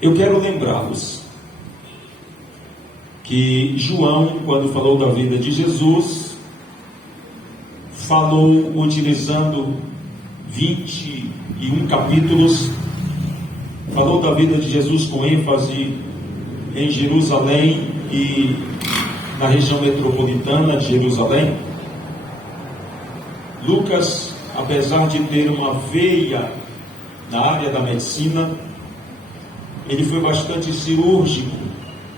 Eu quero lembrá-los que João, quando falou da vida de Jesus, falou utilizando 21 capítulos, falou da vida de Jesus com ênfase em Jerusalém e na região metropolitana de Jerusalém. Lucas, apesar de ter uma veia na área da medicina, ele foi bastante cirúrgico,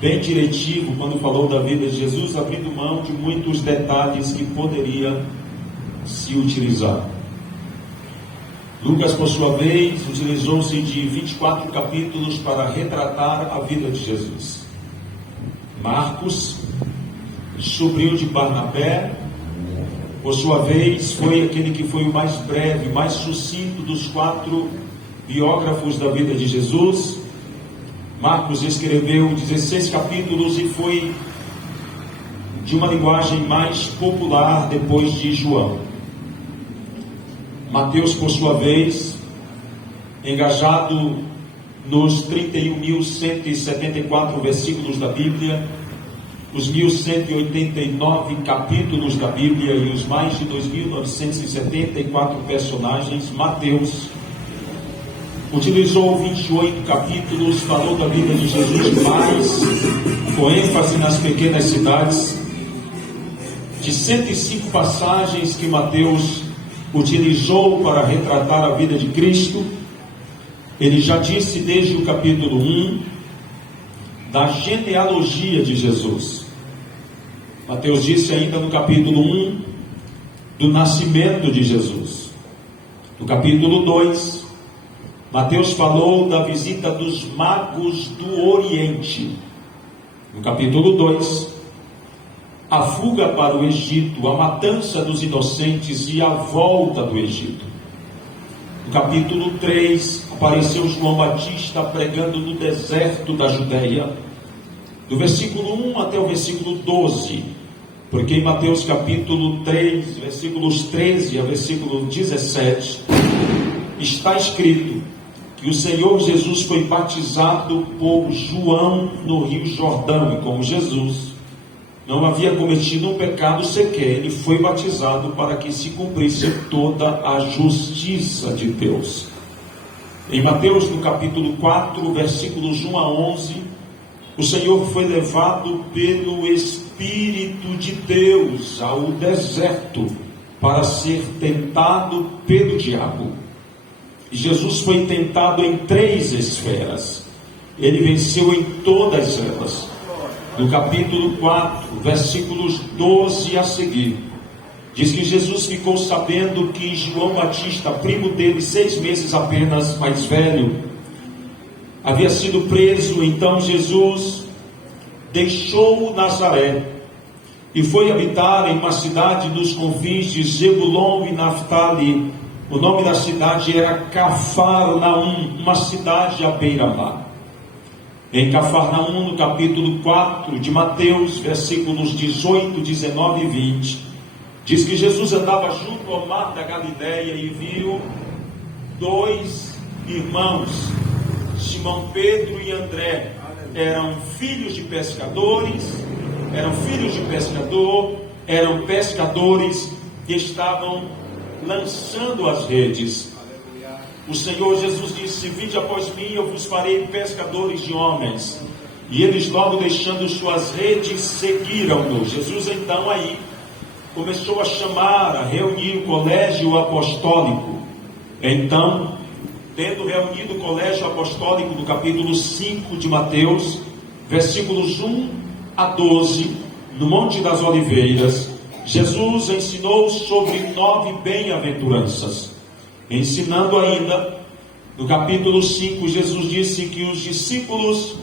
bem diretivo quando falou da vida de Jesus, abrindo mão de muitos detalhes que poderia se utilizar. Lucas, por sua vez, utilizou-se de 24 capítulos para retratar a vida de Jesus. Marcos, sobrinho de Barnabé, por sua vez, foi aquele que foi o mais breve, mais sucinto dos 4 biógrafos da vida de Jesus. Marcos escreveu 16 capítulos e foi de uma linguagem mais popular depois de João. Mateus, por sua vez, engajado nos 31.174 versículos da Bíblia, os 1.189 capítulos da Bíblia e os mais de 2.974 personagens, Mateus utilizou 28 capítulos, falou da vida de Jesus mais, com ênfase nas pequenas cidades. De 105 passagens que Mateus utilizou para retratar a vida de Cristo, ele já disse desde o capítulo 1 da genealogia de Jesus. Mateus disse ainda no capítulo 1 do nascimento de Jesus. No capítulo 2, Mateus falou da visita dos magos do Oriente. No capítulo 2, a fuga para o Egito, a matança dos inocentes e a volta do Egito. No capítulo 3, apareceu João Batista pregando no deserto da Judeia, do versículo 1 até o versículo 12, porque em Mateus capítulo 3, versículos 13 a versículo 17, está escrito que o Senhor Jesus foi batizado por João no Rio Jordão, e como Jesus não havia cometido um pecado sequer, ele foi batizado para que se cumprisse toda a justiça de Deus. Em Mateus, no capítulo 4, versículos 1 a 11, o Senhor foi levado pelo Espírito de Deus ao deserto para ser tentado pelo diabo. E Jesus foi tentado em 3 esferas. Ele venceu em todas elas. No capítulo 4, versículos 12 a seguir, diz que Jesus ficou sabendo que João Batista, primo dele, 6 meses apenas mais velho, havia sido preso. Então Jesus deixou Nazaré e foi habitar em uma cidade dos confins de Zebulon e Naftali. O nome da cidade era Cafarnaum, uma cidade à beira-mar. Em Cafarnaum, no capítulo 4 de Mateus, versículos 18, 19 e 20, diz que Jesus andava junto ao mar da Galileia e viu 2 irmãos, Simão Pedro e André. Eram filhos de pescadores, eram pescadores e estavam lançando as redes. O Senhor Jesus disse: vinde após mim, eu vos farei pescadores de homens. E eles, logo deixando suas redes, seguiram-no. Jesus então aí começou a chamar, a reunir o colégio apostólico. Então, tendo reunido o colégio apostólico no capítulo 5 de Mateus, versículos 1 a 12, no Monte das Oliveiras, Jesus ensinou sobre 9 bem-aventuranças. Ensinando ainda, no capítulo 5, Jesus disse que os discípulos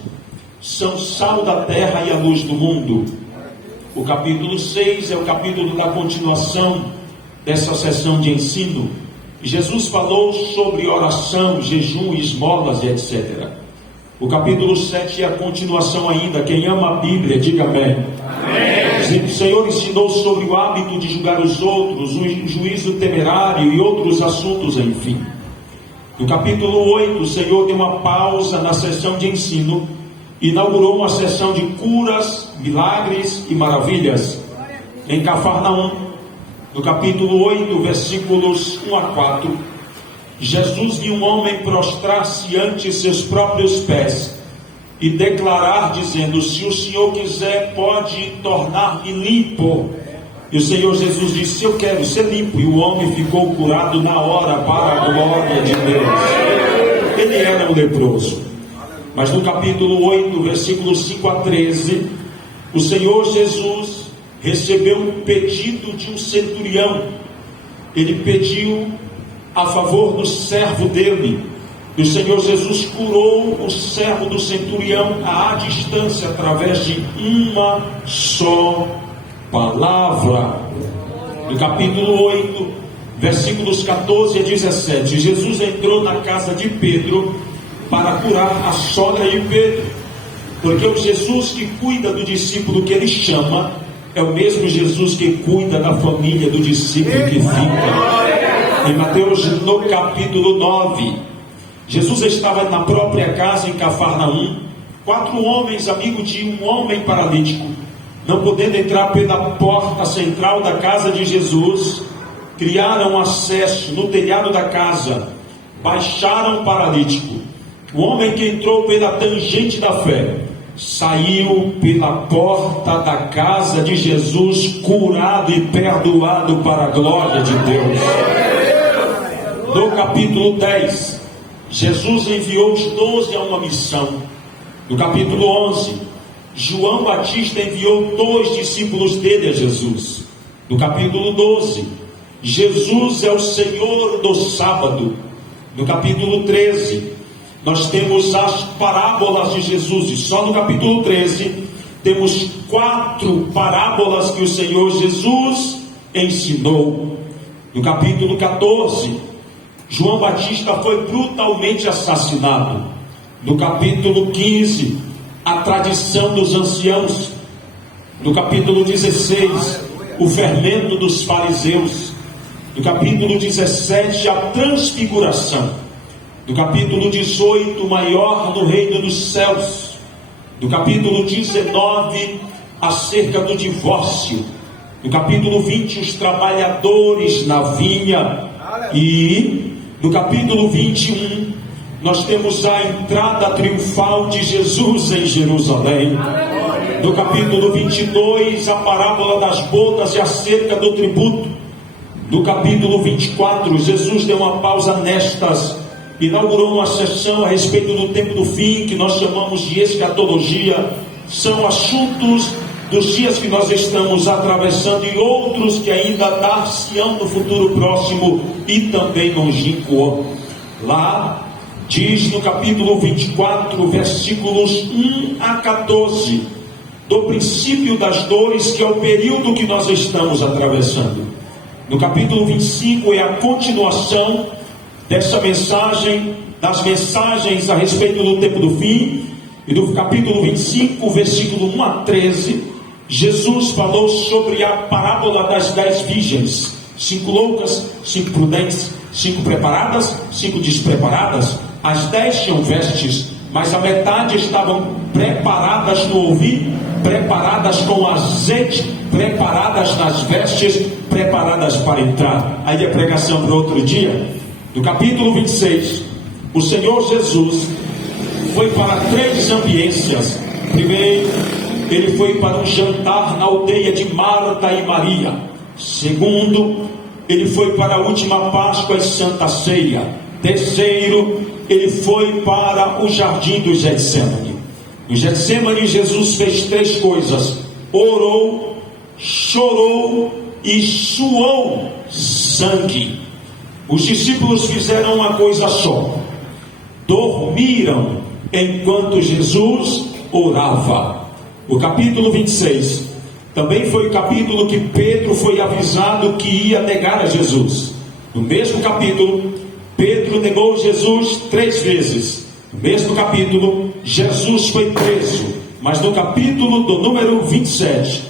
são sal da terra e a luz do mundo. O capítulo 6 é o capítulo da continuação dessa sessão de ensino. Jesus falou sobre oração, jejum, esmolas e etc. O capítulo 7 é a continuação ainda. Quem ama a Bíblia, diga amém. O Senhor ensinou sobre o hábito de julgar os outros, o juízo temerário e outros assuntos, enfim. No capítulo 8, o Senhor deu uma pausa na sessão de ensino, inaugurou uma sessão de curas, milagres e maravilhas em Cafarnaum. No capítulo 8, versículos 1 a 4, Jesus viu um homem prostrar-se ante seus próprios pés e declarar, dizendo: se o Senhor quiser, pode tornar-me limpo. E o Senhor Jesus disse: eu quero ser limpo. E o homem ficou curado na hora, para a glória de Deus. Ele era um leproso. Mas no capítulo 8, versículos 5 a 13, o Senhor Jesus recebeu um pedido de um centurião. Ele pediu a favor do servo dele. E o Senhor Jesus curou o servo do centurião à distância, através de uma só palavra. No capítulo 8, versículos 14 a 17, Jesus entrou na casa de Pedro para curar a sogra de Pedro, porque o Jesus que cuida do discípulo que ele chama é o mesmo Jesus que cuida da família do discípulo que fica. Em Mateus, no capítulo 9, Jesus estava na própria casa em Cafarnaum. 4 homens, amigos de um homem paralítico, não podendo entrar pela porta central da casa de Jesus, criaram acesso no telhado da casa, baixaram o paralítico. O homem que entrou pela tangente da fé saiu pela porta da casa de Jesus, curado e perdoado para a glória de Deus. No capítulo 10, Jesus enviou os 12 a uma missão. No capítulo 11, João Batista enviou 2 discípulos dele a Jesus. No capítulo 12, Jesus é o Senhor do sábado. No capítulo 13, nós temos as parábolas de Jesus, e só no capítulo 13 temos 4 parábolas que o Senhor Jesus ensinou. No capítulo 14, João Batista foi brutalmente assassinado. No capítulo 15, a tradição dos anciãos. No capítulo 16, o fermento dos fariseus. No capítulo 17, a transfiguração. No capítulo 18, o maior no reino dos céus. No capítulo 19, acerca do divórcio. No capítulo 20, os trabalhadores na vinha. E no capítulo 21, nós temos a entrada triunfal de Jesus em Jerusalém. No capítulo 22, a parábola das bodas e acerca do tributo. No capítulo 24, Jesus deu uma pausa nestas, inaugurou uma sessão a respeito do tempo do fim, que nós chamamos de escatologia. São assuntos dos dias que nós estamos atravessando e outros que ainda dar-se-ão no futuro próximo e também longínquo. Lá diz no capítulo 24, versículos 1 a 14, do princípio das dores, que é o período que nós estamos atravessando. No capítulo 25 é a continuação dessa mensagem, das mensagens a respeito do tempo do fim. E no capítulo 25, versículo 1 a 13, Jesus falou sobre a parábola das 10 virgens. 5 loucas, 5 prudentes, 5 preparadas, 5 despreparadas. As 10 tinham vestes, mas a metade estavam preparadas no ouvido, preparadas com azeite, preparadas nas vestes, preparadas para entrar. Aí a pregação para outro dia. No capítulo 26, o Senhor Jesus foi para 3 ambiências. Primeiro, ele foi para um jantar na aldeia de Marta e Maria. Segundo, ele foi para a última Páscoa e Santa Ceia. Terceiro, ele foi para o jardim do Getsemane. No Getsemane, Jesus fez 3 coisas: orou, chorou e suou sangue. Os discípulos fizeram uma coisa só: dormiram enquanto Jesus orava. O capítulo 26 também foi o capítulo que Pedro foi avisado que ia negar a Jesus. No mesmo capítulo, Pedro negou Jesus 3 vezes. No mesmo capítulo, Jesus foi preso. Mas no capítulo do número 27,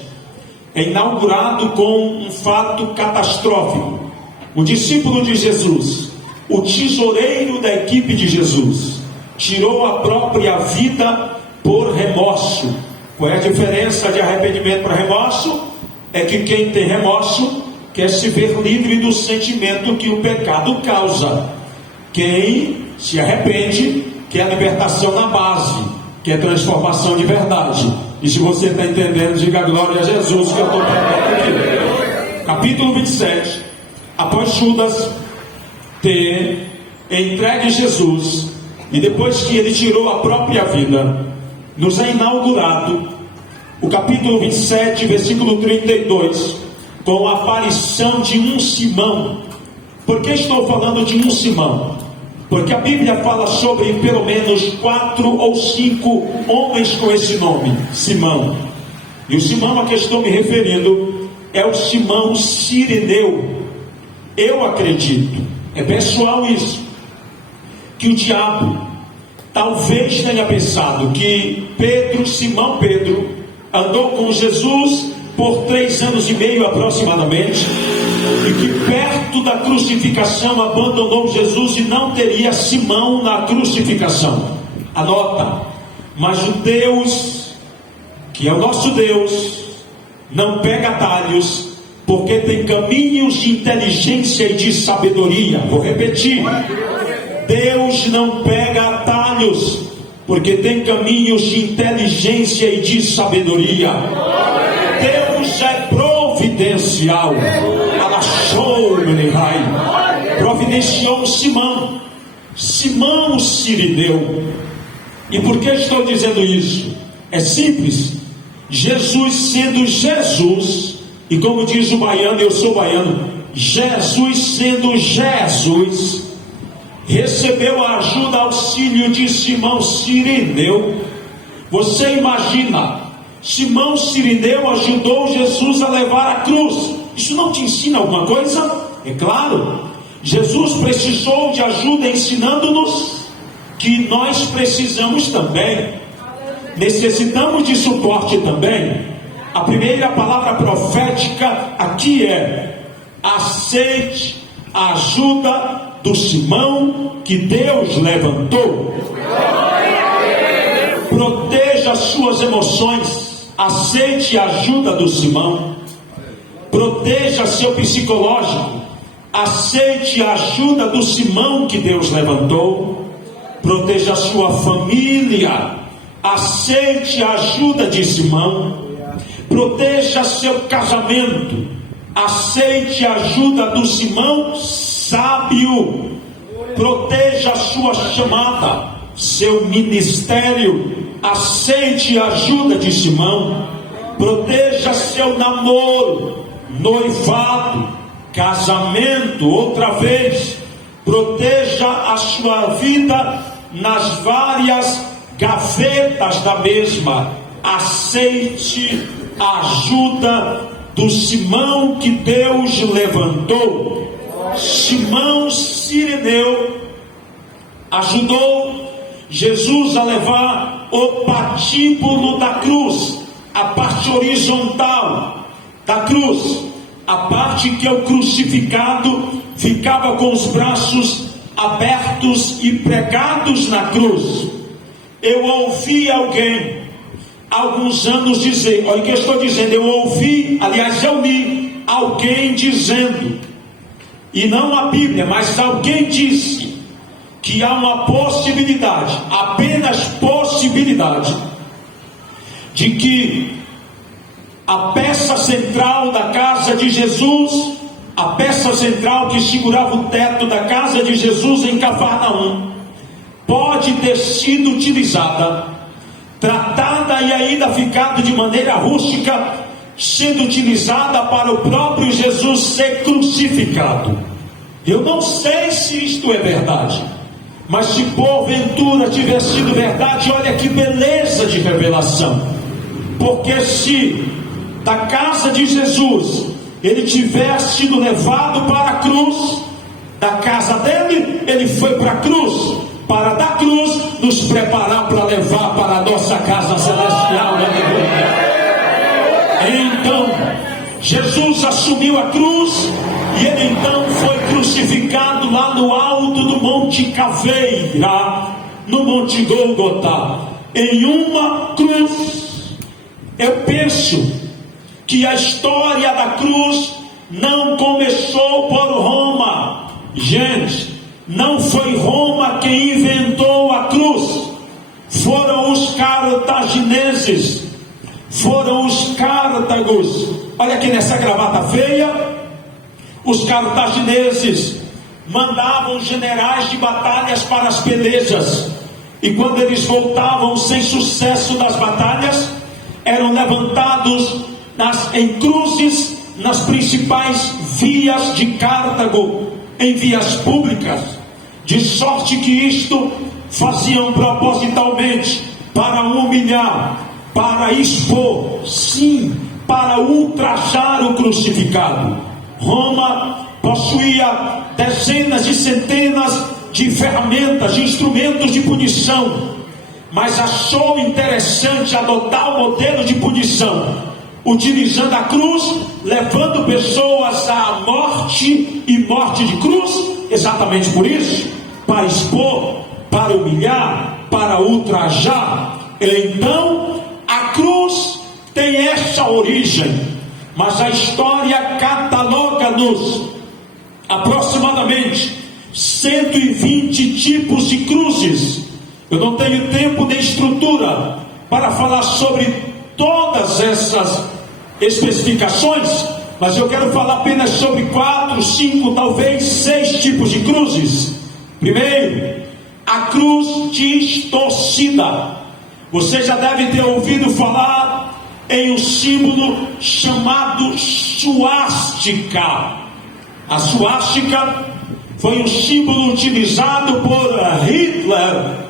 é inaugurado com um fato catastrófico. O discípulo de Jesus o tesoureiro da equipe de Jesus, tirou a própria vida por remorso. Qual é a diferença de arrependimento para remorso? É que quem tem remorso quer se ver livre do sentimento que o pecado causa. Quem se arrepende quer a libertação na base, quer transformação de verdade. E se você está entendendo, diga glória a Jesus, que eu estou pregando aqui. Capítulo 27. Após Judas ter entregue Jesus, e depois que ele tirou a própria vida, nos é inaugurado o capítulo 27, versículo 32, com a aparição de um Simão. Por que estou falando de um Simão? Porque a Bíblia fala sobre pelo menos 4 ou 5 homens com esse nome, Simão. E o Simão a que estou me referindo é o Simão Cireneu. Eu acredito, é pessoal isso, que o diabo talvez tenha pensado que Simão Pedro, andou com Jesus por 3 anos e meio aproximadamente, e que perto da crucificação abandonou Jesus e não teria Simão na crucificação. Anota, mas o Deus, que é o nosso Deus, não pega atalhos, porque tem caminhos de inteligência e de sabedoria. Vou repetir: Deus não pega atalhos, porque tem caminhos de inteligência e de sabedoria. Deus é providencial. Providenciou Simão, Simão Cireneu. E por que estou dizendo isso? É simples. Jesus sendo Jesus, e como diz o baiano, eu sou baiano, Jesus sendo Jesus, recebeu a ajuda, auxílio de Simão Cireneu. Você imagina, Simão Cireneu ajudou Jesus a levar a cruz. Isso não te ensina alguma coisa? É claro, Jesus precisou de ajuda, ensinando-nos que nós precisamos também, necessitamos de suporte também. A primeira palavra profética aqui é: aceite a ajuda do Simão que Deus levantou. Proteja as suas emoções, aceite a ajuda do Simão. Proteja seu psicológico, aceite a ajuda do Simão que Deus levantou. Proteja a sua família, aceite a ajuda de Simão. Proteja seu casamento, aceite a ajuda do Simão sábio. Proteja a sua chamada, seu ministério, aceite a ajuda de Simão. Proteja seu namoro, noivado, casamento, outra vez. Proteja a sua vida nas várias gavetas da mesma. Aceite a ajuda do Simão que Deus levantou. Simão Cireneu ajudou Jesus a levar o patíbulo da cruz, a parte horizontal da cruz, a parte que o crucificado ficava com os braços abertos e pregados na cruz. Eu ouvi alguém alguns anos dizer, olha o que eu estou dizendo, eu ouvi, aliás eu li alguém dizendo, e não a Bíblia, mas alguém disse que há uma possibilidade, apenas possibilidade, de que a peça central da casa de Jesus, a peça central que segurava o teto da casa de Jesus em Cafarnaum, pode ter sido utilizada, tratada e ainda ficado de maneira rústica, sendo utilizada para o próprio Jesus ser crucificado. Eu não sei se isto é verdade, mas se porventura tiver sido verdade, olha que beleza de revelação. Porque se da casa de Jesus ele tivesse sido levado para a cruz, da casa dele ele foi para a cruz, para da cruz nos preparar para levar para a nossa casa celestial. Então Jesus assumiu a cruz e ele então foi crucificado lá no alto do Monte Caveira, no Monte Gólgota, em uma cruz. Eu penso que a história da cruz não começou por Roma. Gente, não foi Roma quem inventou a cruz, foram os cartagineses, foram os cártagos. Olha aqui nessa gravata feia, os cartagineses mandavam generais de batalhas para as pelejas, e quando eles voltavam sem sucesso das batalhas, eram levantados em cruzes nas principais vias de Cartago, em vias públicas, de sorte que isto faziam propositalmente para humilhar, para expor, sim, para ultrajar o crucificado. Roma possuía dezenas e centenas de ferramentas, de instrumentos de punição, mas achou interessante adotar o modelo de punição, utilizando a cruz, levando pessoas à morte, e morte de cruz, exatamente por isso, para expor, para humilhar, para ultrajar. Então, a cruz tem essa origem, mas a história cataloga-nos aproximadamente 120 tipos de cruzes. Eu não tenho tempo nem estrutura para falar sobre todas essas especificações, mas eu quero falar apenas sobre 4, 5, talvez 6 tipos de cruzes. Primeiro, a cruz distorcida. Você já deve ter ouvido falar em um símbolo chamado suástica. A suástica foi um símbolo utilizado por Hitler.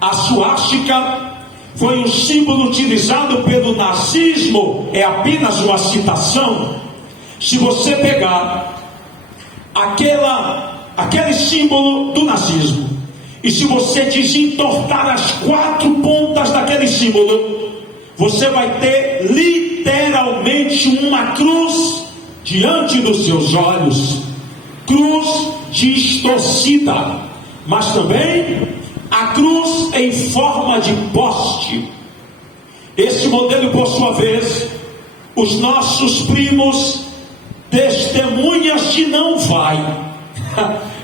A suástica foi um símbolo utilizado pelo nazismo. É apenas uma citação. Se você pegar aquele símbolo do nazismo, e se você desentortar as 4 pontas daquele símbolo, você vai ter literalmente uma cruz diante dos seus olhos. Cruz distorcida, mas também a cruz em forma de poste. Esse modelo, por sua vez, os nossos primos testemunhas de não vai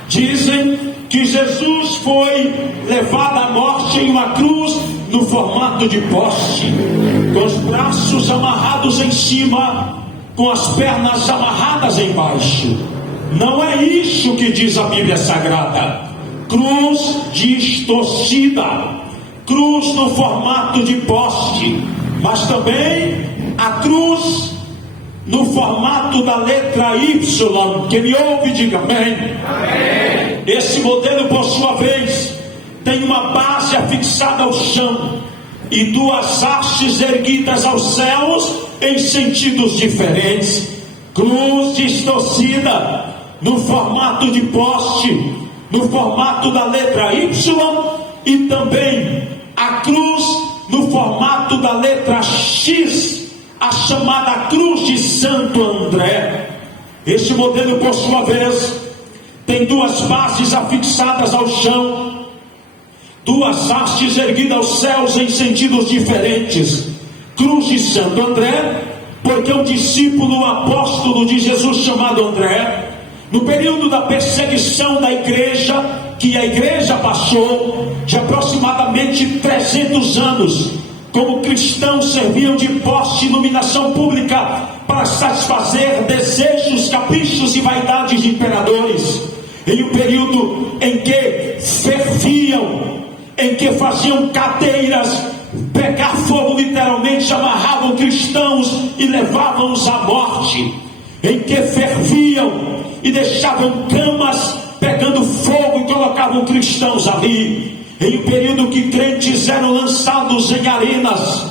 dizem que Jesus foi levado à morte em uma cruz no formato de poste, com os braços amarrados em cima, com as pernas amarradas embaixo. Não é isso que diz a Bíblia Sagrada. Cruz distorcida, cruz no formato de poste, mas também a cruz no formato da letra Y. Quem me ouve, diga amém. Amém. Esse modelo, por sua vez, tem uma base afixada ao chão e 2 hastes erguidas aos céus em sentidos diferentes. Cruz distorcida no formato de poste, no formato da letra Y, e também a cruz no formato da letra X, a chamada cruz de Santo André. Este modelo, por sua vez, tem 2 bases afixadas ao chão, 2 hastes erguidas aos céus em sentidos diferentes. Cruz de Santo André, porque um discípulo apóstolo de Jesus chamado André, no período da perseguição da igreja, que a igreja passou de aproximadamente 300 anos, como cristãos serviam de poste de iluminação pública para satisfazer desejos, caprichos e vaidades de imperadores, em um período em que ferviam, em que faziam cadeiras pegar fogo, literalmente amarravam cristãos e levavam-os à morte, em que ferviam e deixavam camas pegando fogo e colocavam cristãos ali, em um período que crentes eram lançados em arenas,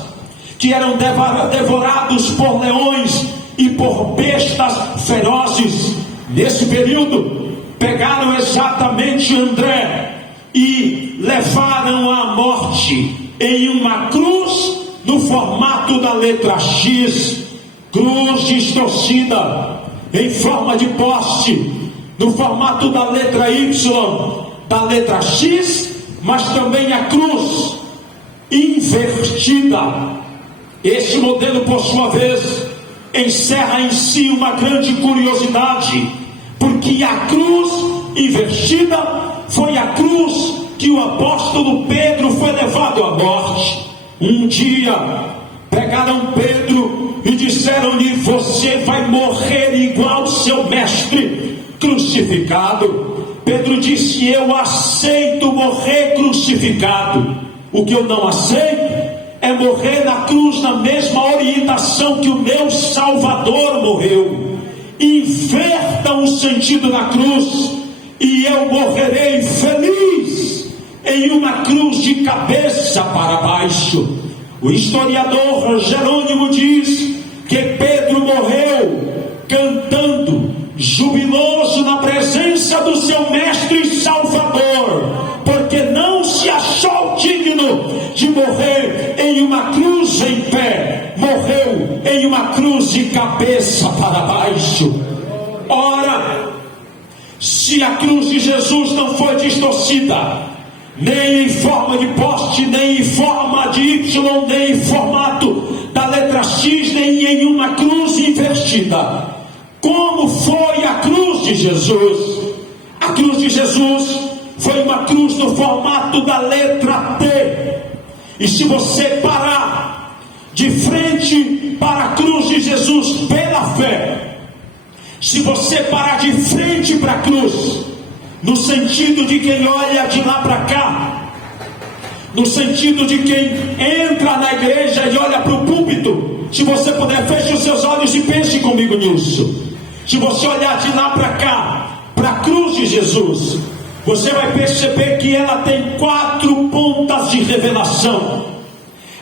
que eram devorados por leões e por bestas ferozes. Nesse período pegaram exatamente André e levaram à morte em uma cruz no formato da letra X. cruz distorcida, em forma de poste, no formato da letra Y, da letra X, mas também a cruz invertida. Este modelo, por sua vez, encerra em si uma grande curiosidade, porque a cruz invertida foi a cruz que o apóstolo Pedro foi levado à morte. Um dia pegaram Pedro e disseram-lhe: você vai morrer igual seu mestre, crucificado. Pedro disse: eu aceito morrer crucificado. O que eu não aceito é morrer na cruz na mesma orientação que o meu Salvador morreu. Invertam o sentido da cruz e eu morrerei feliz em uma cruz de cabeça para baixo. O historiador Jerônimo diz que Pedro morreu cantando, jubiloso na presença do seu mestre e Salvador, porque não se achou digno de morrer em uma cruz em pé, morreu em uma cruz de cabeça para baixo. Ora, se a cruz de Jesus não foi distorcida, nem em forma de poste, nem em forma de Y, nem em formato da letra X, nem em uma cruz invertida, como foi a cruz de Jesus? A cruz de Jesus foi uma cruz no formato da letra T. E se você parar de frente para a cruz de Jesus pela fé, se você parar de frente para a cruz, no sentido de quem olha de lá para cá, no sentido de quem entra na igreja e olha para o púlpito, se você puder, feche os seus olhos e pense comigo nisso. Se você olhar de lá para cá, para a cruz de Jesus, você vai perceber que ela tem 4 pontas de revelação.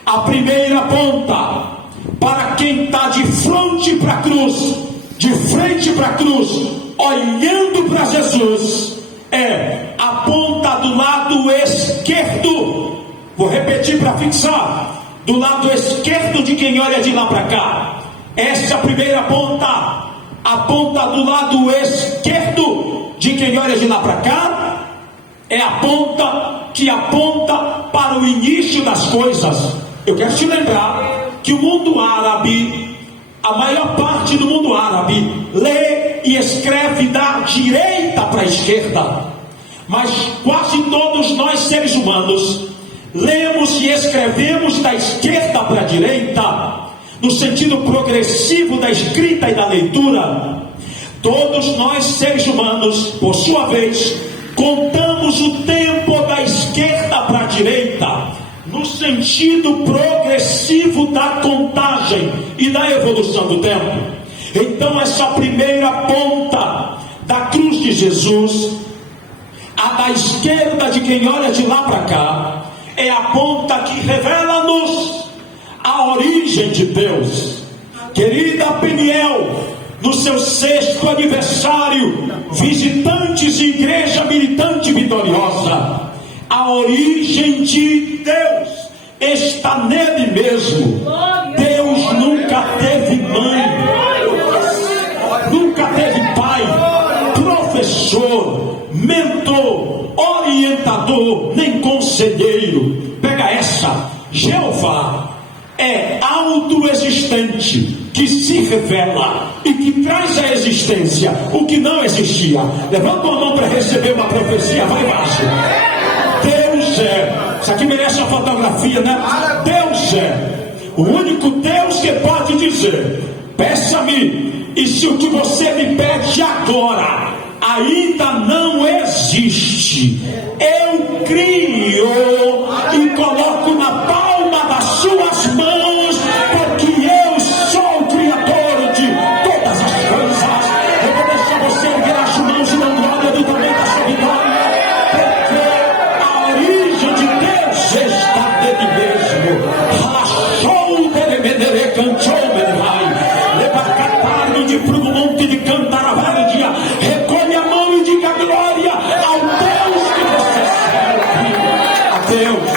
A primeira ponta, para quem está de frente para a cruz, olhando para Jesus, é a ponta do lado esquerdo. Vou repetir para fixar: do lado esquerdo de quem olha de lá para cá. Essa primeira ponta, a ponta do lado esquerdo de quem olha de lá para cá, é a ponta que aponta para o início das coisas. Eu quero te lembrar que o mundo árabe, a maior parte do mundo árabe, lê e escreve da direita para a esquerda, mas quase todos nós seres humanos lemos e escrevemos da esquerda para a direita, no sentido progressivo da escrita e da leitura. Todos nós seres humanos, por sua vez, contamos o tempo da esquerda para a direita, no sentido progressivo da contagem e da evolução do tempo. Então essa primeira ponta da cruz de Jesus, a da esquerda de quem olha de lá para cá, é a ponta que revela-nos a origem de Deus. Querida Peniel, no seu 6º aniversário, visitantes de igreja militante vitoriosa, a origem de Deus está nele mesmo. Deus nunca teve mãe, nunca teve pai, professor, mentor, orientador, nem conselheiro. Pega essa: Jeová é autoexistente, que se revela e que traz à existência o que não existia. Levanta a mão para receber uma profecia, vai baixo. Deus é, isso aqui merece uma fotografia, né? Deus é o único Deus que pode dizer: peça-me, e se o que você me pede agora ainda não existe, eu crio e coloco na palma das suas mãos, porque eu sou o Criador de todas as coisas. Eu vou deixar você erguer as mãos e dar glória do tamanho da sua vitória, porque a origem de Deus está dele mesmo. Rachou dele, cantou, levacatário de pro monte de cantar a varia. Recolhe a mão e diga glória ao Deus que você serve. A Deus,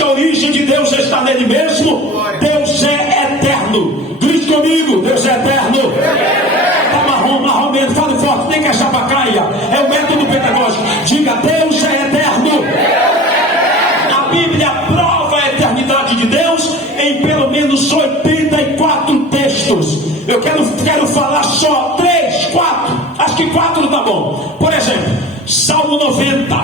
que a origem de Deus está nele mesmo, Deus é eterno. Diz comigo, Deus é eterno. Está marromeno, fale forte, nem que a chapa caia. É o método pedagógico. Diga, Deus é eterno. A Bíblia prova a eternidade de Deus em pelo menos 84 textos. Eu quero falar só 3, 4. Acho que 4 tá bom. Por exemplo, Salmo 90,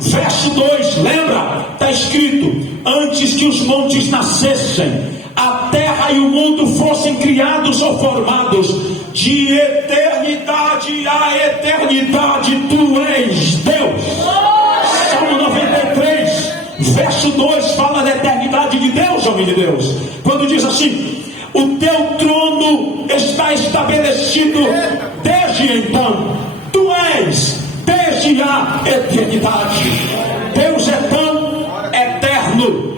verso 2. Lembra? Está escrito: antes que os montes nascessem, a terra e o mundo fossem criados ou formados, de eternidade a eternidade tu és Deus. Salmo 93, verso 2 fala da eternidade de Deus, homem de Deus, quando diz assim: o teu trono está estabelecido desde então, tu és desde a eternidade. Deus é tão eterno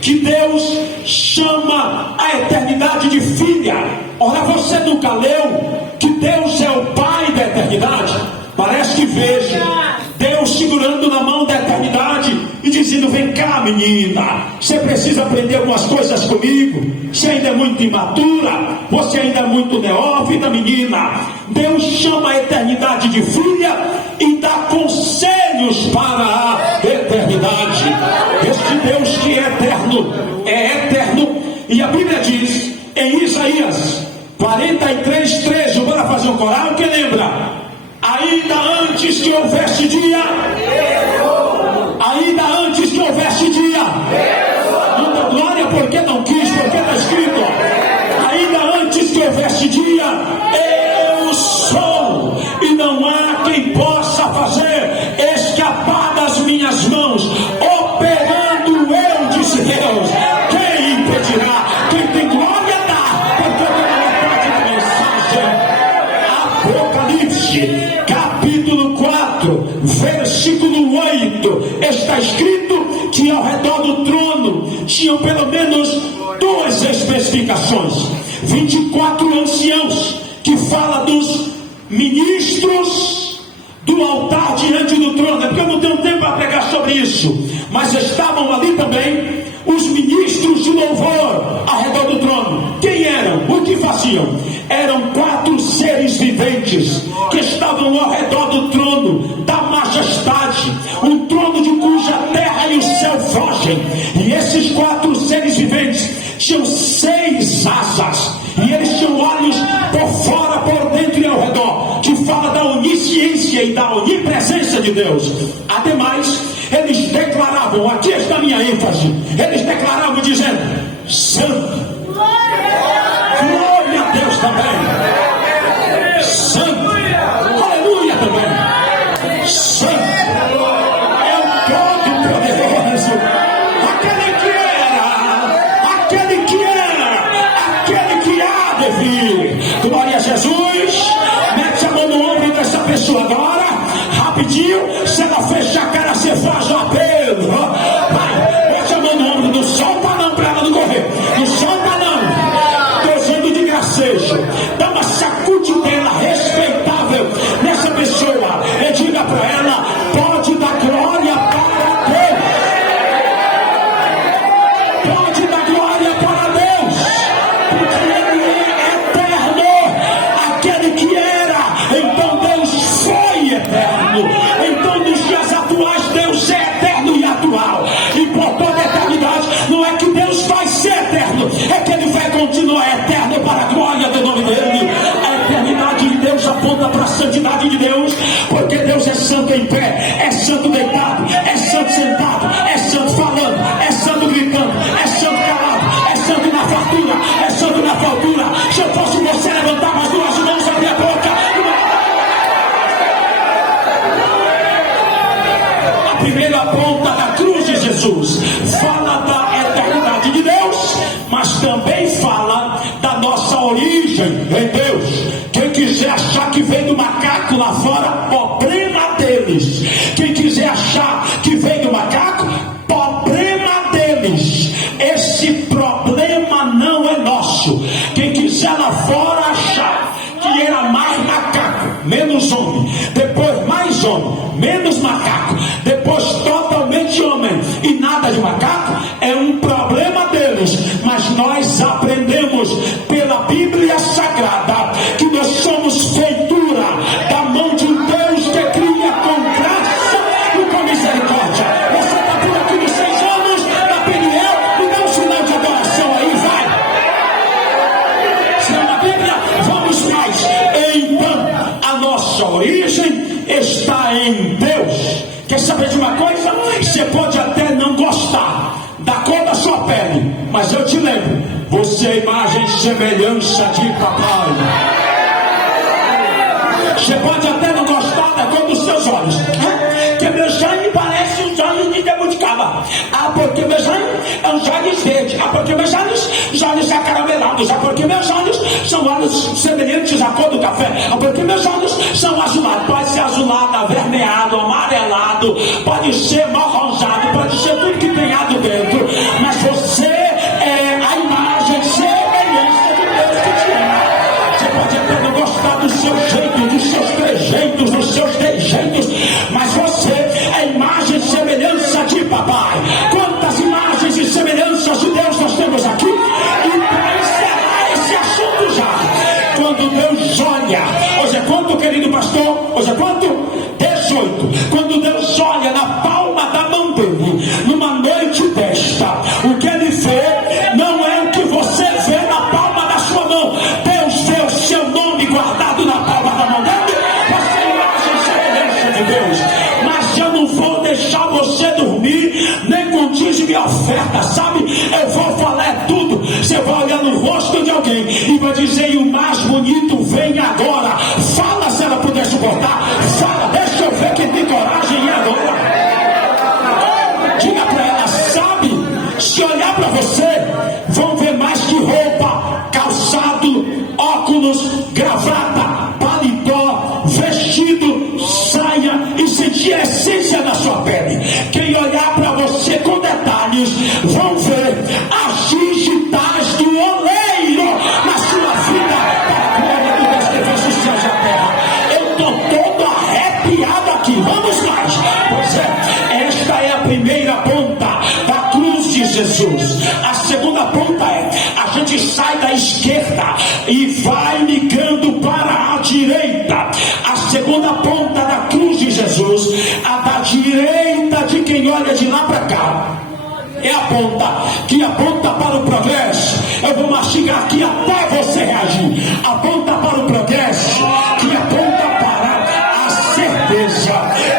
que Deus chama a eternidade de filha. Ora, você nunca leu que Deus é o Pai da eternidade? Parece que vejo Deus segurando na mão da eternidade e dizendo: vem cá, menina, você precisa aprender algumas coisas comigo. Você ainda é muito imatura, você ainda é muito neófita, menina. Deus chama a eternidade de filha e dá conselhos para a eternidade. Este Deus que é eterno, e a Bíblia diz em Isaías 43:13, bora fazer um coral, que lembra? Ainda antes que houvesse dia, ainda antes que houvesse dia, não dá glória porque não quis, porque está escrito: ainda antes que houvesse dia, eu sou, e não há quem possa fazer escapar das minhas mãos. Operando eu, disse Deus, quem impedirá? Quem tem glória dá, porque eu tenho uma mensagem. Apocalipse, capítulo 4, versículo 8, está escrito que ao redor do trono tinham pelo menos 2 especificações: 24 anciãos, que fala dos ministros do altar diante do trono. É porque eu não tenho tempo para pregar sobre isso, mas estavam ali também os ministros de louvor ao redor do trono. Quem eram? O que faziam? Eram 4 seres viventes que estavam ao redor do trono da majestade, o trono de cuja terra e o céu fogem. E esses 4 seres viventes tinham 6 asas, e eles tinham olhos por fora, por dentro e ao redor, que fala da onisciência e da onipresença de Deus. Ademais, eles declaravam, aqui está a minha ênfase, eles declaravam dizendo: santo, glória a Deus também, santo, aleluia também, santo é o Todo-Poderoso, aquele que há de vir. Glória a Jesus. Mete a mão no ombro dessa pessoa agora, rapidinho. Se ela fecha a cara, você faz o apelo. Vai, mete a mão no ombro, não solta não, para ela não correr, não solta não. Estou usando de gracejo. Dá uma sacudidela respeitável nessa pessoa e diga para ela: pode dar glória para Deus, pode dar glória para Deus, porque Ele é eterno, aquele que era, então Deus foi eterno. Então nos dias atuais Deus é eterno e atual, e por toda a eternidade. Não é que Deus vai ser eterno, é que Ele vai continuar eterno para a glória do nome dEle. A eternidade de Deus aponta para a santidade de Deus, porque Deus é santo em pé, é santo deitado, é santo sentado, é santo falando, é santo gritando, é santo calado, é santo na fartura, é santo na faltura. Se eu fosse você, levantava as 2 mãos, abrir a boca. A primeira ponta da cruz de Jesus fala da eternidade de Deus, mas também fala da nossa origem em Deus. Quem quiser achar que vem do macaco lá fora, problema deles. Quem quiser achar que vem do macaco, problema deles. Esse problema não é nosso. Quem quiser lá fora achar que era mais macaco, menos homem, depois mais homem, menos macaco, depois totalmente homem e nada de macaco, é em Deus. Quer saber de uma coisa? Você pode até não gostar da cor da sua pele, mas eu te lembro, você é imagem e semelhança de papai. Você pode até não gostar da cor dos seus olhos, que meus olhos parecem os olhos de jabuticaba. Porque meus olhos são os olhos verdes. Porque meus olhos acaramelados. Porque meus olhos são olhos semelhantes à cor do café. Porque meus olhos são azulados. Pode ser azulado, avermelhado, amarelado, pode ser marronzado, pode ser tudo que tem ado dentro, mas você é a imagem e semelhança de Deus que te ama. Você pode até não gostar do seu jeito, dos seus trejeitos, dos seus trejeitos, mas você é a imagem e semelhança de papai. Quantas imagens e semelhanças de Deus nós temos aqui? E para encerrar esse assunto já, quando Deus olha, hoje é quanto, querido pastor? Hoje é quanto? 18. Quando Deus olha na palma da mão dele, numa noite desta, o que ele vê não é o que você vê na palma da sua mão. Deus vê o seu nome guardado na palma da mão dele. Você é imagem e semelhança de Deus. Mas eu não vou deixar você dormir nem com dízimo e oferta, sabe? Eu vou falar tudo. Você vai olhar no rosto de alguém e vai dizer: e o mais bonito vem agora. Fala, se ela puder suportar. Fala, deixa eu ver quem tem coragem e agora. Diga para ela, sabe? Se olhar para você, vão ver mais que roupa, calçado, óculos, gravata, paletó, vestido, saia, e sentir a essência da sua pele. Quem olhar para você com detalhes, vão ver as digitais do oleiro na sua vida, para a glória do Deus que fez os céus e a terra. Eu estou todo arrepiado aqui. Vamos mais. Pois é, esta é a primeira ponta da cruz de Jesus. A segunda ponta é: a gente sai da esquerda e vai ligando para a direita. A segunda ponta da cruz de Jesus, a da direita de quem olha de lá para cá, é a ponta que aponta para o progresso. Eu vou mastigar aqui até você reagir. Aponta para o progresso, que aponta para a certeza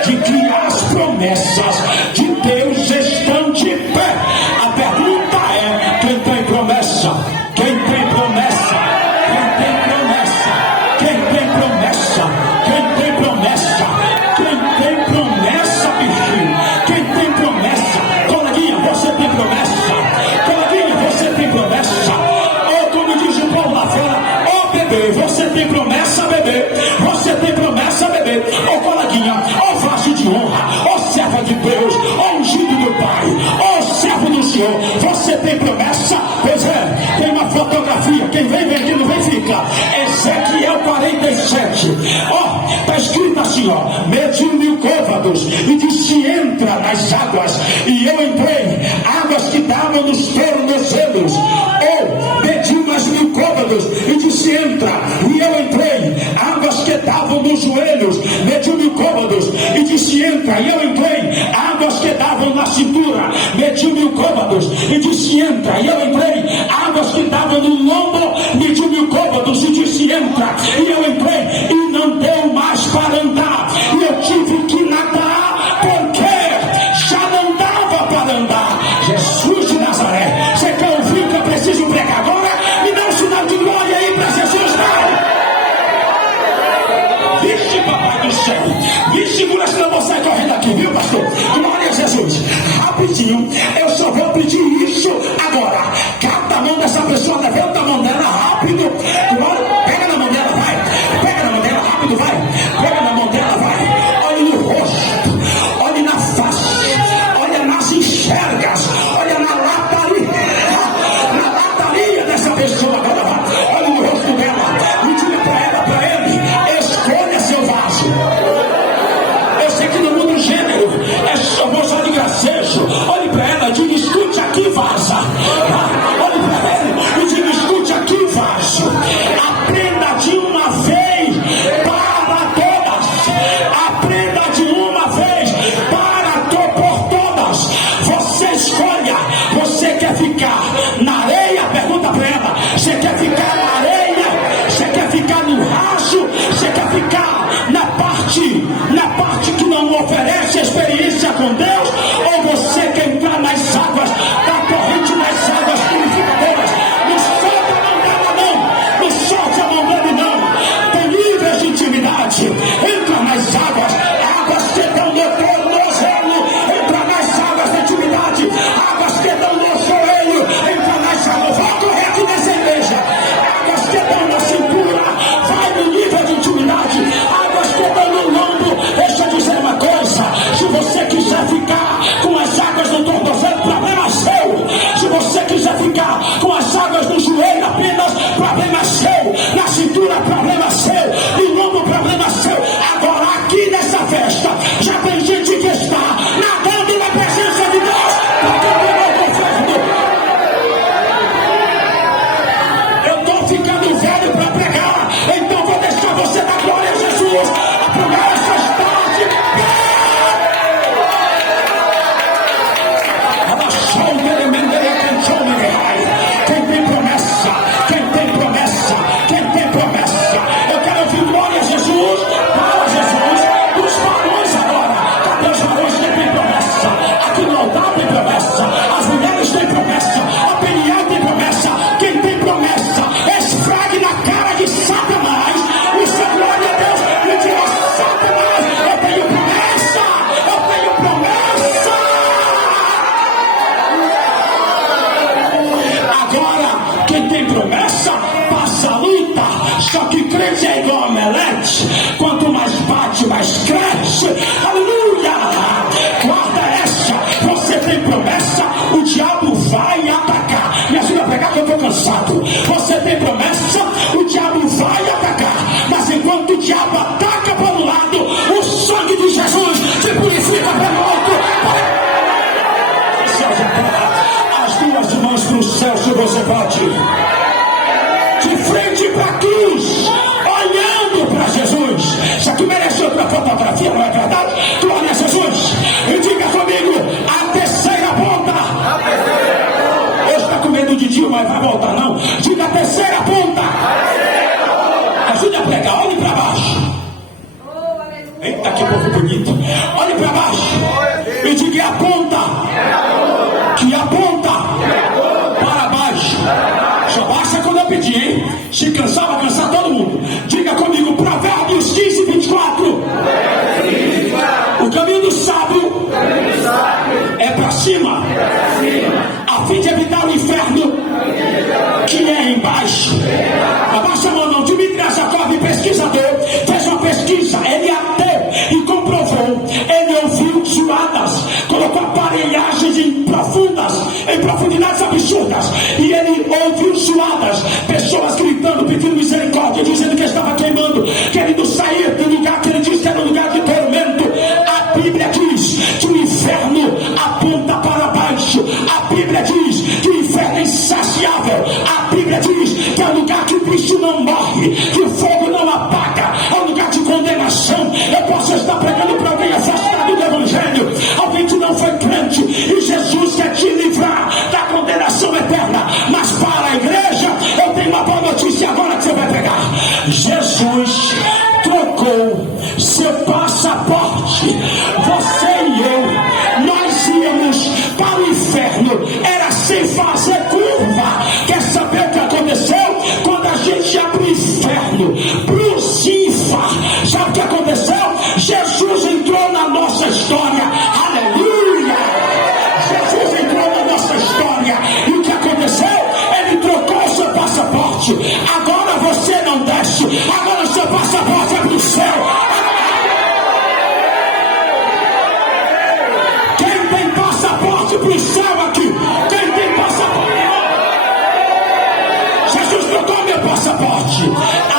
de que as promessas de Deus estão de pé. A pergunta é: quem tem promessa? Quem tem promessa? Quem tem promessa? Quem tem promessa? Quem tem promessa? Quem tem promessa, bichinho? Quem tem promessa? Coleguinha, você tem promessa? Coleguinha, você tem promessa? Ou como diz o povo lá fora: ô bebê, você tem promessa, bebê? Você tem promessa, bebê? Ô coleguinha, ô vaso de honra, ô serva de Deus, ô ungido do Pai, ô servo do Senhor, você tem promessa? Pois é, tem uma fotografia, quem vem vendendo vem ficar. Ezequiel 47, ó, está escrito assim, ó: mediu 1000 côvados e disse: entra nas águas. E eu entrei, águas que davam nos tornozelos. Ou mediu mais 1000 côvados e disse: entra. E eu entrei, águas que davam nos joelhos. Mediu 1000 côvados e disse: entra. E eu entrei, águas que davam na cintura. Mediu 1000 côvados e disse: entra. E eu entrei, águas que davam no lombo. Mediu 1000 côvados e disse: entra. E eu entrei e não deu mais para andar. E eu tive que nadar, porque já não dava para andar. Jesus de Nazaré, você quer ouvir o que eu preciso pregar agora? Me dá um sinal de glória aí para Jesus, não! Vixe, papai do céu! Me segura, senão eu vou sair correndo aqui, viu, pastor? Glória a Jesus! Rapidinho, eu só vou pedir isso agora. Cada mão dessa pessoa, levanta a mão dela rápido. Glória, pega na mão dela, vai. Pega na mão dela. cruz, olhando para Jesus. Isso aqui merece outra fotografia, não é verdade? Tu olha Jesus e diga comigo: a terceira ponta. Hoje está com medo de tio, mas vai voltar não. Diga: a terceira ponta. Ajude a pregar, olhe para baixo. Eita, que povo bonito. Olhe para baixo e diga: a ponta. Que aponta para baixo. Só basta quando eu pedir, hein? Se cansar, vai cansar todo mundo. Diga comigo: Provérbios 15, 24. O caminho do sábio é para cima, a fim de evitar o inferno que é embaixo. Abaixa a mão, não. Dmitry Azakov, pesquisador, fez uma pesquisa. Ele ateu e comprovou. Ele ouviu zoadas, colocou aparelhagens em profundidades absurdas, e ele ouviu zoadas, pessoas gritando, pedindo misericórdia, dizendo que estava queimando, querendo sair do lugar que ele disse que era um lugar de tormento. A Bíblia diz que o inferno aponta para baixo. A Bíblia diz que o inferno é insaciável. A Bíblia diz que é um lugar que o bicho não morre, que o fogo não apaga, é um lugar de condenação. Eu posso estar pregando para alguém afastado do Evangelho, alguém que não foi crente, e Jesus quer te livrar da condenação eterna. Mas para a igreja, eu tenho uma boa notícia agora que você vai pegar. Jesus trocou seu passaporte. Você e eu, nós íamos para o inferno, era sem fazer curva. Quer saber o que aconteceu? Quando a gente ia para o inferno, para o Zifa, sabe o que aconteceu? Jesus entrou na nossa história. Aleluia! Jesus entrou na nossa história. E o que aconteceu? Ele trocou o seu passaporte. Agora você não desce, agora o seu passaporte é para o céu. Quem tem passaporte para o céu aqui? Quem tem passaporte? Jesus trocou meu passaporte.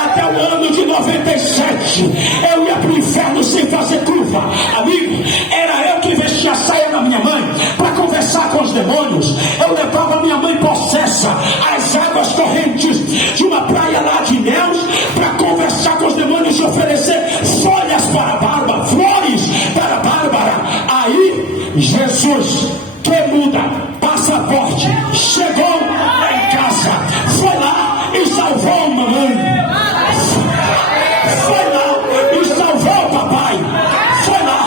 Até o ano de 97 eu ia para o inferno sem fazer curva. Amigo, era eu que vestia a saia da minha mãe para conversar com os demônios. Eu levava minha mãe possessa às águas correntes de uma praia lá de Ilhéus para conversar com os demônios e oferecer folhas para a Bárbara, flores para a Bárbara. Aí Jesus, que muda passaporte, chegou lá em casa, foi lá e salvou mamãe. Foi lá e salvou o papai. Foi lá,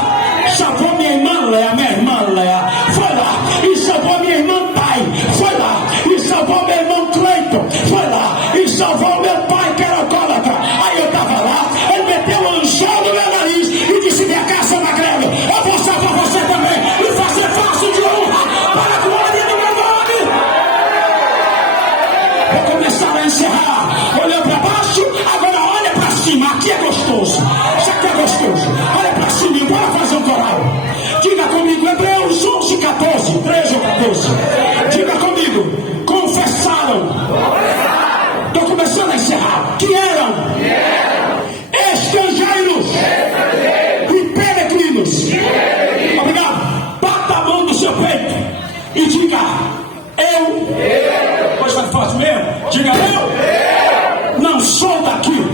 salvou minha irmã Léa. Foi lá e salvou minha irmã Pai. Foi lá e salvou meu irmão Cleiton. Foi lá e salvou meu pai que era alcoólatra. Aí eu estava lá, ele meteu um anzol no meu nariz e disse: minha casa, magrelo, eu vou salvar você também e fazer vaso de honra para a glória do meu nome. Vou começar a encerrar. Olhou para baixo, agora olha para cima. Aqui é gostoso. Isso aqui é gostoso. Olha para cima e bora fazer um coral. Diga comigo, Hebreus 11, 14, 13 ou 14. Diga comigo: confessaram. Estou começando a encerrar. Que eram estrangeiros e peregrinos. Obrigado. Bata a mão no seu peito e diga: eu. Pois vai forte mesmo. Diga: eu não sou daqui.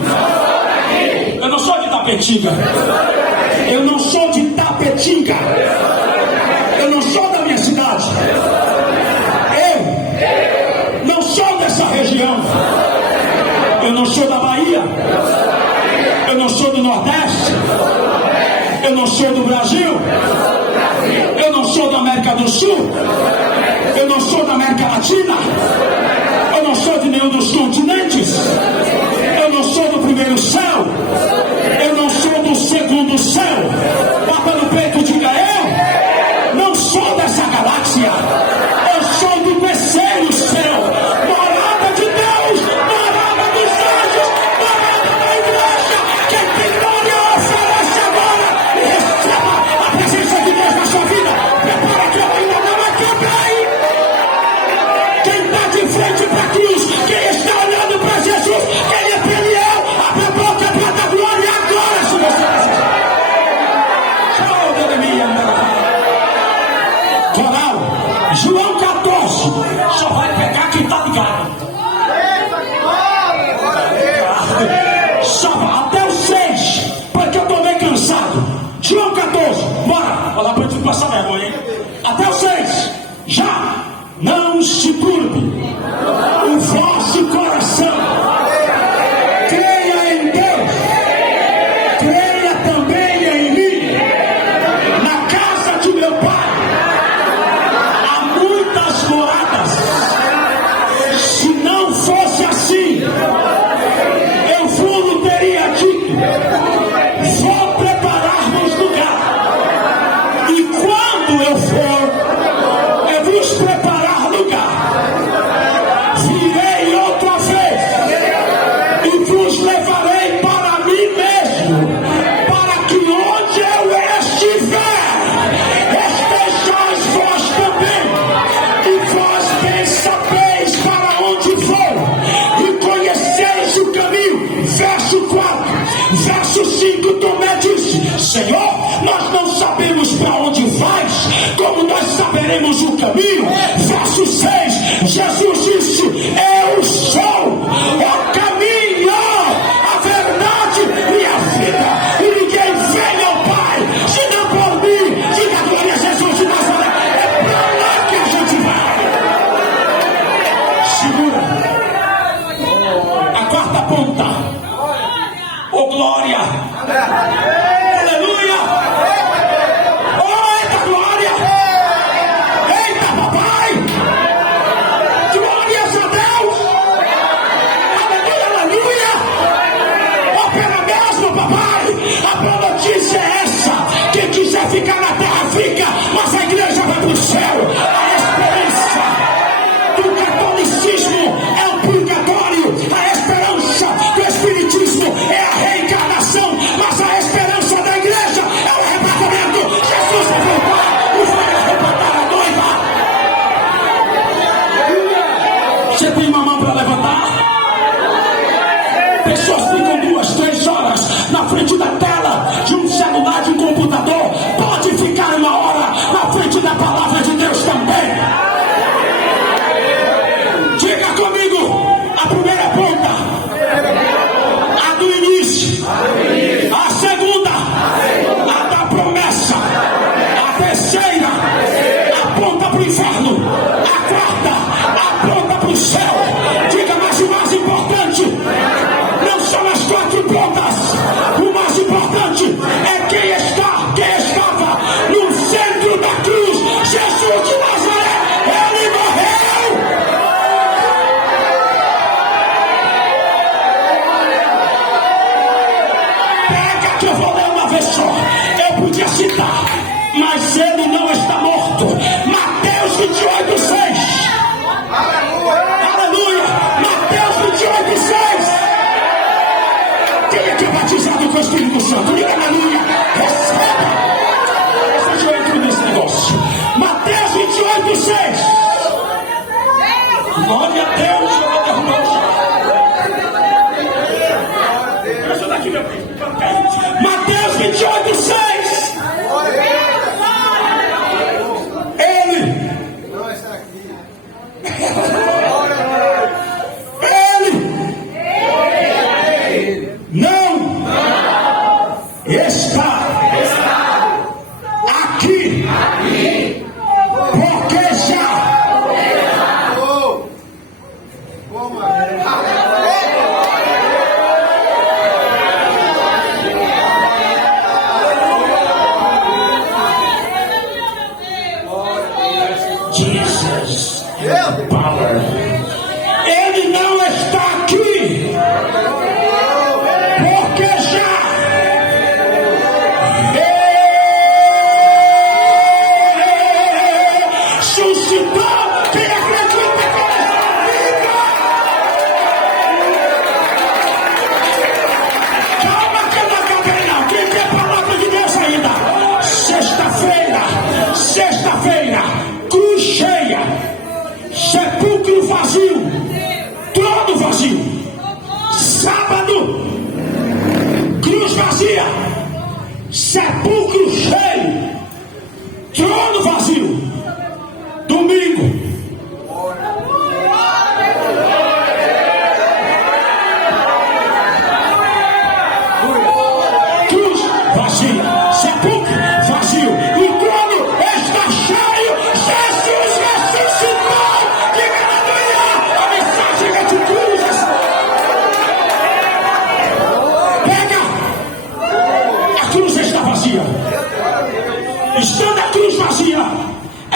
Eu não sou de Tapetinga. Eu não sou de Tapetinga. Eu não sou da minha cidade. Eu não sou dessa região. Eu não sou da Bahia. Eu não sou do Nordeste. Eu não sou do Brasil. Eu não sou da América do Sul. Eu não sou da América Latina. Eu não sou de nenhum dos continentes. Eu não sou do primeiro céu. Eu não sou do segundo céu. Bata no peito e diga: eu não sou dessa galáxia. Eu sou do terceiro céu. Morada de Deus, morada dos anjos, morada da igreja. Quem tem glória oferece agora e receba a presença de Deus na sua vida. Prepara que eu ainda não acabei. Quem está de frente para Só até o 6, porque eu estou meio cansado. João 14, bora. Olha lá para tu passar vergonha, hein? Até o 6. Já não se turbe o vosso coração. Creia em Deus, creia também em mim. Na casa de meu pai há muitas moradas. Se não fosse assim, eu vos teria dito: vou preparar-vos lugar. E quando eu for, eu vos preparar lugar, virei outra vez e vos levarei para mim mesmo, para que onde eu estiver, estejais vós também. E vós bem sabeis para onde vou, e conheceis o caminho. Verso 4, verso 5, Tomé disse: Senhor, nós não sabemos para onde vais, como nós saberemos o caminho? Verso 6, Jesus disse: Eu sou o caminho, a verdade e a vida, e ninguém vem ao Pai senão por mim. Diga glória a Jesus de Nazaré. É para lá que a gente vai. Segura a quarta ponta. Oh glória, aleluia, oh eita glória, eita papai, glórias a Deus, aleluia, aleluia. Oh pela mesmo papai, a boa notícia é essa: quem quiser ficar na terra fica, mas a igreja vai para o céu. A esperança do catolicismo é o purgatório, a esperança do espiritismo é a reencarnação, mas a esperança da igreja é o arrebatamento. Jesus vai voltar e vai arrebatar a noiva. Você tem uma mão para levantar? Pessoas ficam 2, 3 horas na frente da tela de um celular, de um computador. Pode ficar 1 hora na frente da palavra de Deus também. Diga comigo a primeira ponta, a do início, a segunda, a da promessa, a terceira, a ponta para o inferno, a quarta, a ponta para o céu. Diga, mas o mais importante não são as 4 pontas. O mais importante é quem estava no centro da cruz, Jesus de Nazaré. Ele morreu. Pega que eu vou ler uma vez só. Eu podia citar, mas ele não está morto. Mateus 28:6. Aleluia. Mateus 28:6. Quem é que é batizado com o Espírito Santo? Diga aleluia. Receba. Deixa eu entrar nesse negócio. Mateus 28:6. Glória a Deus. Eu vou derrubar o chão. Essa daqui, meu filho. Mateus 28:6. Ele não está aqui, porque já Jesus power. Ele não está aqui, porque já suscitou. Quem acredita que ele está vivo? Calma que eu não acabei não. Quem tem palavra de Deus ainda? Sexta-feira, cruz cheia, sepulcro vazio, trono vazio. Sábado, cruz vazia, sepulcro cheio, trono vazio. Domingo,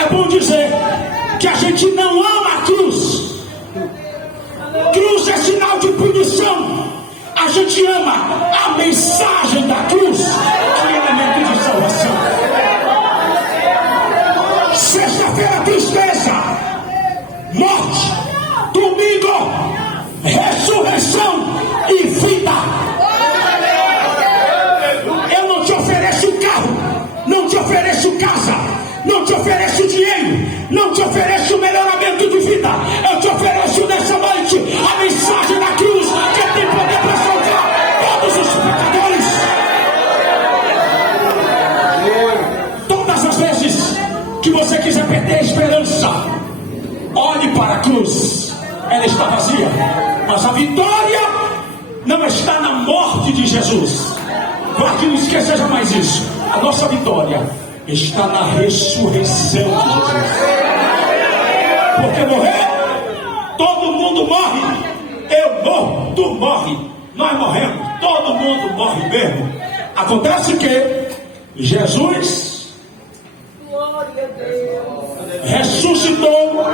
É bom dizer que a gente não ama a cruz. Cruz é sinal de punição. A gente ama a mensagem da cruz, que é elemento de salvação. Sexta-feira, tristeza, morte. Domingo, ressurreição e vida. Eu não te ofereço carro, não te ofereço casa, não te ofereço dinheiro, não te ofereço melhoramento de vida. Eu te ofereço nessa noite a mensagem da cruz, que tem poder para salvar todos os pecadores. Todas as vezes que você quiser perder a esperança, olhe para a cruz. Ela está vazia, mas a vitória não está na morte de Jesus. Guarde, não esqueça jamais isso. A nossa vitória está na ressurreição de Jesus. Porque morrer, todo mundo morre. Eu morro, tu morre, nós morremos, todo mundo morre mesmo. Acontece que Jesus ressuscitou.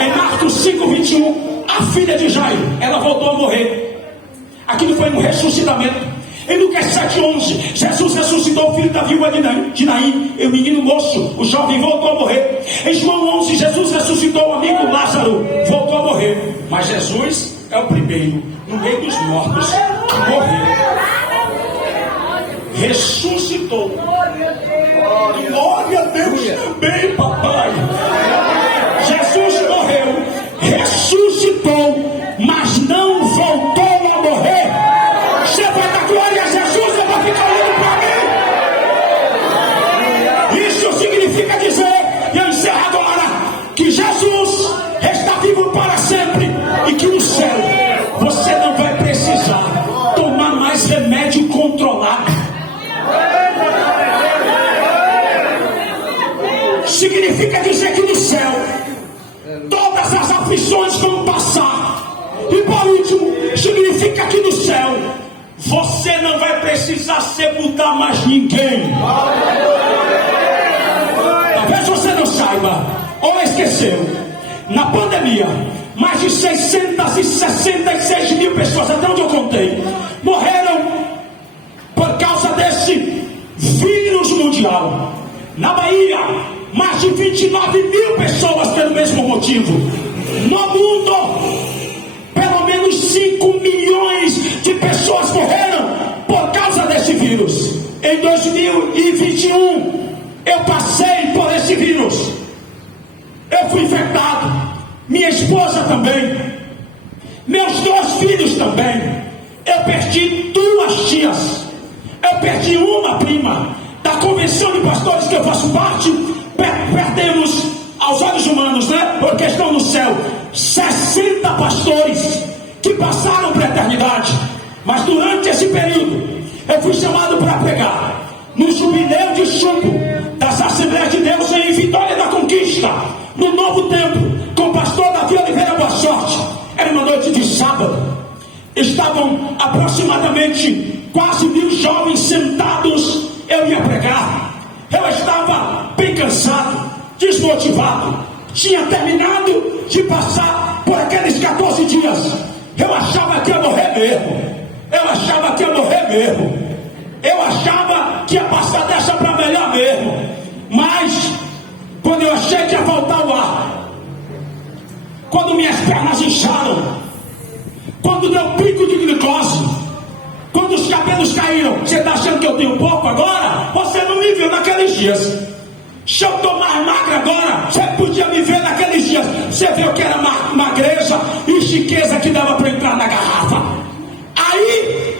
Em Marcos 5:21, a filha de Jairo, ela voltou a morrer. Aquilo foi um ressuscitamento. Em Lucas 7:11, Jesus ressuscitou o filho da viúva de Naim, o menino moço, o jovem, voltou a morrer. Em João 11, Jesus ressuscitou o amigo Lázaro, voltou a morrer. Mas Jesus é o primeiro, no meio dos mortos, que morreu. Ressuscitou. Glória a Deus também, papai. Jesus morreu, ressuscitou, mas não voltou a morrer. Você vai dar glória a Jesus, eu vou ficar olhando para mim. Isso significa dizer, e eu encerro agora, que Jesus está vivo para sempre e que no céu você não vai precisar tomar mais remédio controlado. Significa dizer que no céu todas as aflições vão passar. E por último, significa que no céu você não vai precisar sepultar mais ninguém. Talvez você não saiba ou esqueceu. Na pandemia, mais de 666 mil pessoas, até onde eu contei, morreram por causa desse vírus mundial. Na Bahia, mais de 29 mil pessoas pelo mesmo motivo. No mundo, pelo menos 5 milhões de pessoas morreram por causa desse vírus. Em 2021, eu passei por esse vírus. Eu fui infectado. Minha esposa também. Meus 2 filhos também. Eu perdi 2 tias. Eu perdi uma prima. Da convenção de pastores que eu faço parte, perdemos, aos olhos humanos, né? Porque estão no céu, 60 pastores que passaram para a eternidade. Mas durante esse período, eu fui chamado para pregar no jubileu de chumbo das Assembleias de Deus em Vitória da Conquista, no Novo Templo, com o pastor Davi Oliveira Boa Sorte. Era uma noite de sábado. Estavam aproximadamente quase 1000 jovens sentados. Eu ia pregar. Eu estava bem cansado, desmotivado. Tinha terminado de passar por aqueles 14 dias. Eu achava que ia morrer mesmo. Eu achava que ia morrer mesmo. Eu achava que ia passar dessa para melhor mesmo. Mas, quando eu achei que ia faltar o ar, quando minhas pernas incharam, quando deu pico de glicose, quando os cabelos caíram, você está achando que eu tenho pouco agora? Você não me viu naqueles dias. Se eu estou mais magra agora, você podia me ver naqueles dias. Você viu que era magreza e chiqueza que dava para entrar na garrafa. Aí,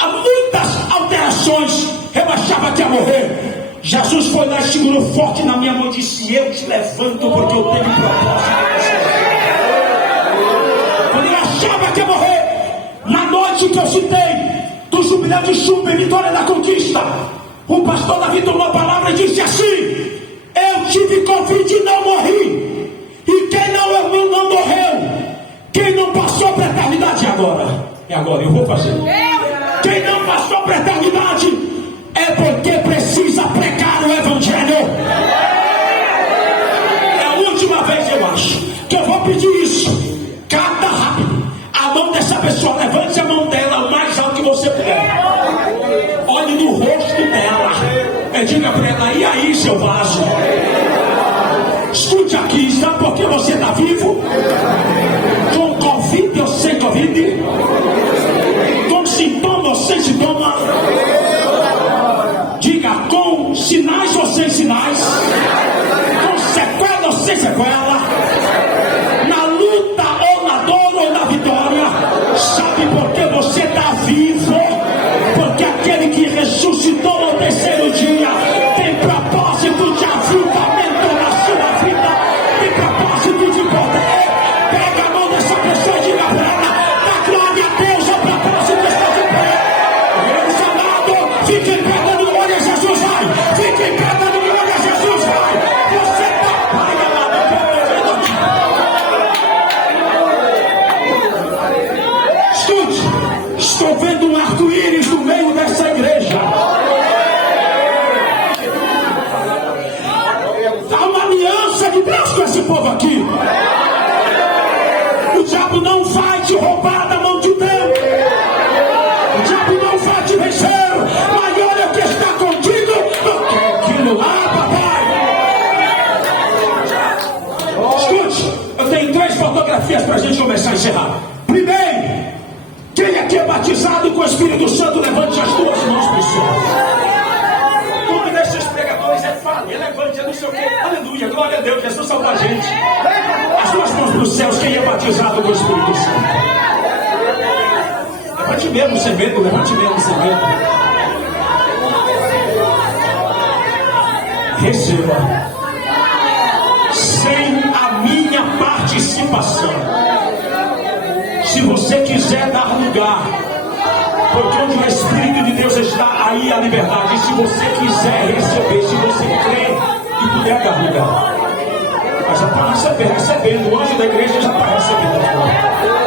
há muitas alterações. Eu achava que ia morrer. Jesus foi lá e segurou forte na minha mão e disse: eu te levanto porque eu tenho propósito. Quando eu achava que ia morrer, na noite que eu citei do jubileu de chumbo em Vitória da Conquista, o pastor Davi tomou a palavra e disse assim: eu tive Covid e não morri. E quem não morreu, quem não passou para a eternidade agora, é agora, eu vou fazer. Quem não passou para a eternidade é porque precisa pregar o Evangelho. acho que eu vou pedir isso. Cata rápido. A mão dessa pessoa, levante a mão dela o mais alto que você puder. Olhe no rosto dela. E diga para ela: e aí, seu vaso? Escute aqui, sabe por que você está vivo? Com Covid ou sem Covid? Com sintoma ou sem sintoma? Diga: com sinais ou sem sinais? Com sequela ou sem sequela? Na luta ou na dor ou na vitória? Sabe por que você está vivo? Porque aquele que ressuscitou no terceiro dia tem propósito de avivamento na sua vida, tem propósito de poder. Pega a mão dessa pessoa e diga para ela: dá glória a Deus, o propósito está de pé. Deus amado, fique em pé dando glória a Jesus, vai. Fique em pé dando glória a Jesus, vai. Você está, Pai amado, escute, estou vendo um arco-íris no meio dessa igreja. Há uma aliança de Deus com esse povo aqui. O diabo não vai te roubar da mão de Deus. O diabo não vai te vencer. Maior é o que está contigo do que aquilo lá, papai. Escute, eu tenho 3 fotografias para a gente começar a encerrar. Primeiro, quem aqui é batizado com o Espírito Santo, levante as 2 mãos para o céu. Uma desses pregadores é falha, levante, não sei o quê. Aleluia, glória a Deus, Jesus salva a gente. As 2 mãos para os céus, quem é batizado com o Espírito Santo? Levante mesmo sem medo, levante mesmo sem medo. Receba. Sem a minha participação. Se você quiser dar lugar, porque onde o Espírito de Deus está, aí a liberdade. E se você quiser receber, se você crê que puder dar lugar, mas já está recebendo, o anjo da igreja já está recebendo.